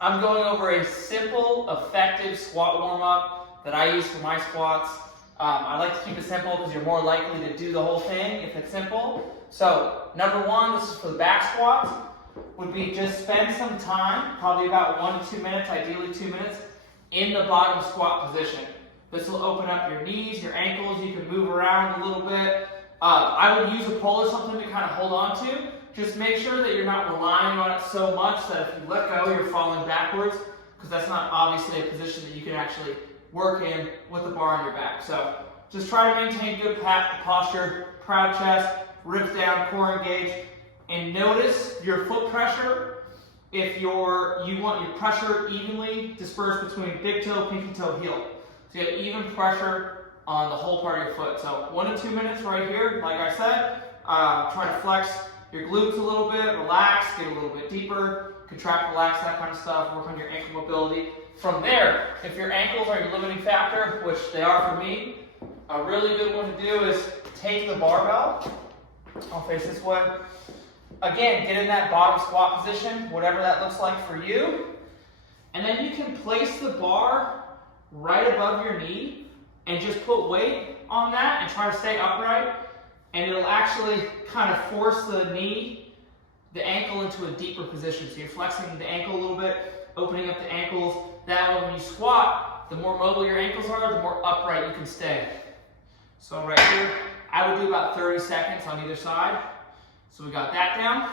I'm going over a simple, effective squat warm-up that I use for my squats. I like to keep it simple because you're more likely to do the whole thing if it's simple. So, number one, this is for the back squats, would be just spend some time, probably about 1 to 2 minutes, ideally 2 minutes, in the bottom squat position. This will open up your knees, your ankles, you can move around a little bit. I would use a pole or something to kind of hold on to. Just make sure that you're not relying on it so much that if you let go, you're falling backwards, because that's not obviously a position that you can actually work in with the bar on your back. So just try to maintain good posture, proud chest, ribs down, core engaged, and notice your foot pressure. If you want your pressure evenly dispersed between big toe, pinky toe, heel. So you have even pressure on the whole part of your foot. So 1 to 2 minutes right here, like I said. Try to flex your glutes a little bit, relax, get a little bit deeper, contract, relax, that kind of stuff, work on your ankle mobility. From there, if your ankles are your limiting factor, which they are for me, a really good one to do is take the barbell. I'll face this way. Again, get in that bottom squat position, whatever that looks like for you. And then you can place the bar right above your knee and just put weight on that and try to stay upright. And it'll actually kind of force the ankle into a deeper position. So you're flexing the ankle a little bit, opening up the ankles. That way when you squat, the more mobile your ankles are, the more upright you can stay. So right here, I would do about 30 seconds on either side. So we got that down.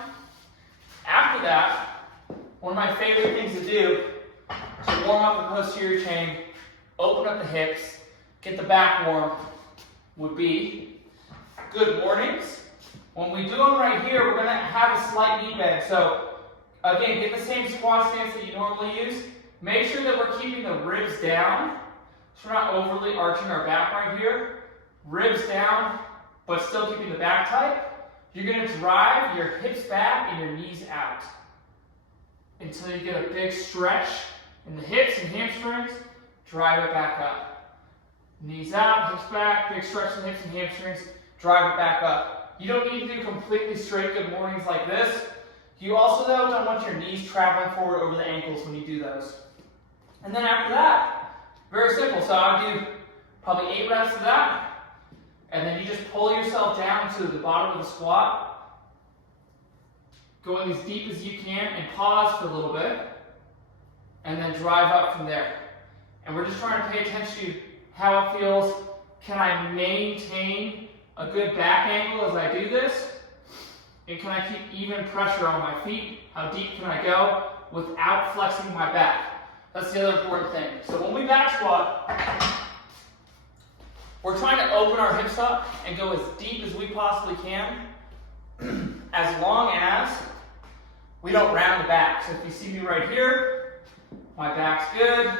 After that, one of my favorite things to do to warm up the posterior chain, open up the hips, get the back warm, would be good mornings. When we do them right here, we're going to have a slight knee bend. So again, get the same squat stance that you normally use. Make sure that we're keeping the ribs down, so we're not overly arching our back right here. Ribs down, but still keeping the back tight. You're going to drive your hips back and your knees out until you get a big stretch in the hips and hamstrings. Drive it back up. Knees out, hips back, big stretch in the hips and hamstrings. Drive it back up. You don't need to do completely straight good mornings like this. You also, though, don't want your knees traveling forward over the ankles when you do those. And then after that, very simple. So I would do probably 8 reps of that. And then you just pull yourself down to the bottom of the squat. Going as deep as you can and pause for a little bit. And then drive up from there. And we're just trying to pay attention to how it feels. Can I maintain a good back angle as I do this? And can I keep even pressure on my feet? How deep can I go without flexing my back? That's the other important thing. So when we back squat, we're trying to open our hips up and go as deep as we possibly can, as long as we don't round the back. So if you see me right here, my back's good,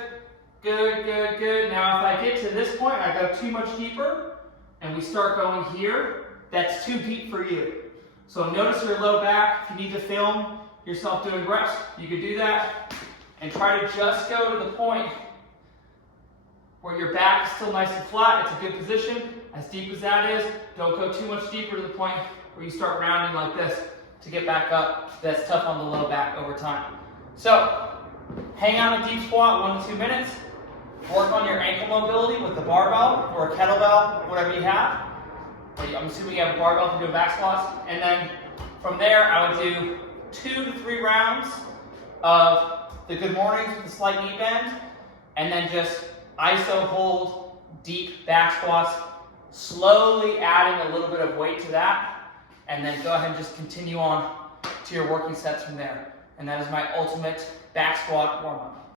good, good, good. Now if I get to this point, I go too much deeper, and we start going here, that's too deep for you. So notice your low back. If you need to film yourself doing reps, you can do that. And try to just go to the point where your back is still nice and flat. It's a good position. As deep as that is, don't go too much deeper to the point where you start rounding like this to get back up. That's tough on the low back over time. So hang on a deep squat 1 to 2 minutes. Work on your ankle mobility with the barbell or a kettlebell, whatever you have. I'm assuming you have a barbell if you're doing back squats. And then from there, I would do 2 to 3 rounds of the good mornings with a slight knee bend. And then just iso hold deep back squats, slowly adding a little bit of weight to that. And then go ahead and just continue on to your working sets from there. And that is my ultimate back squat warm-up.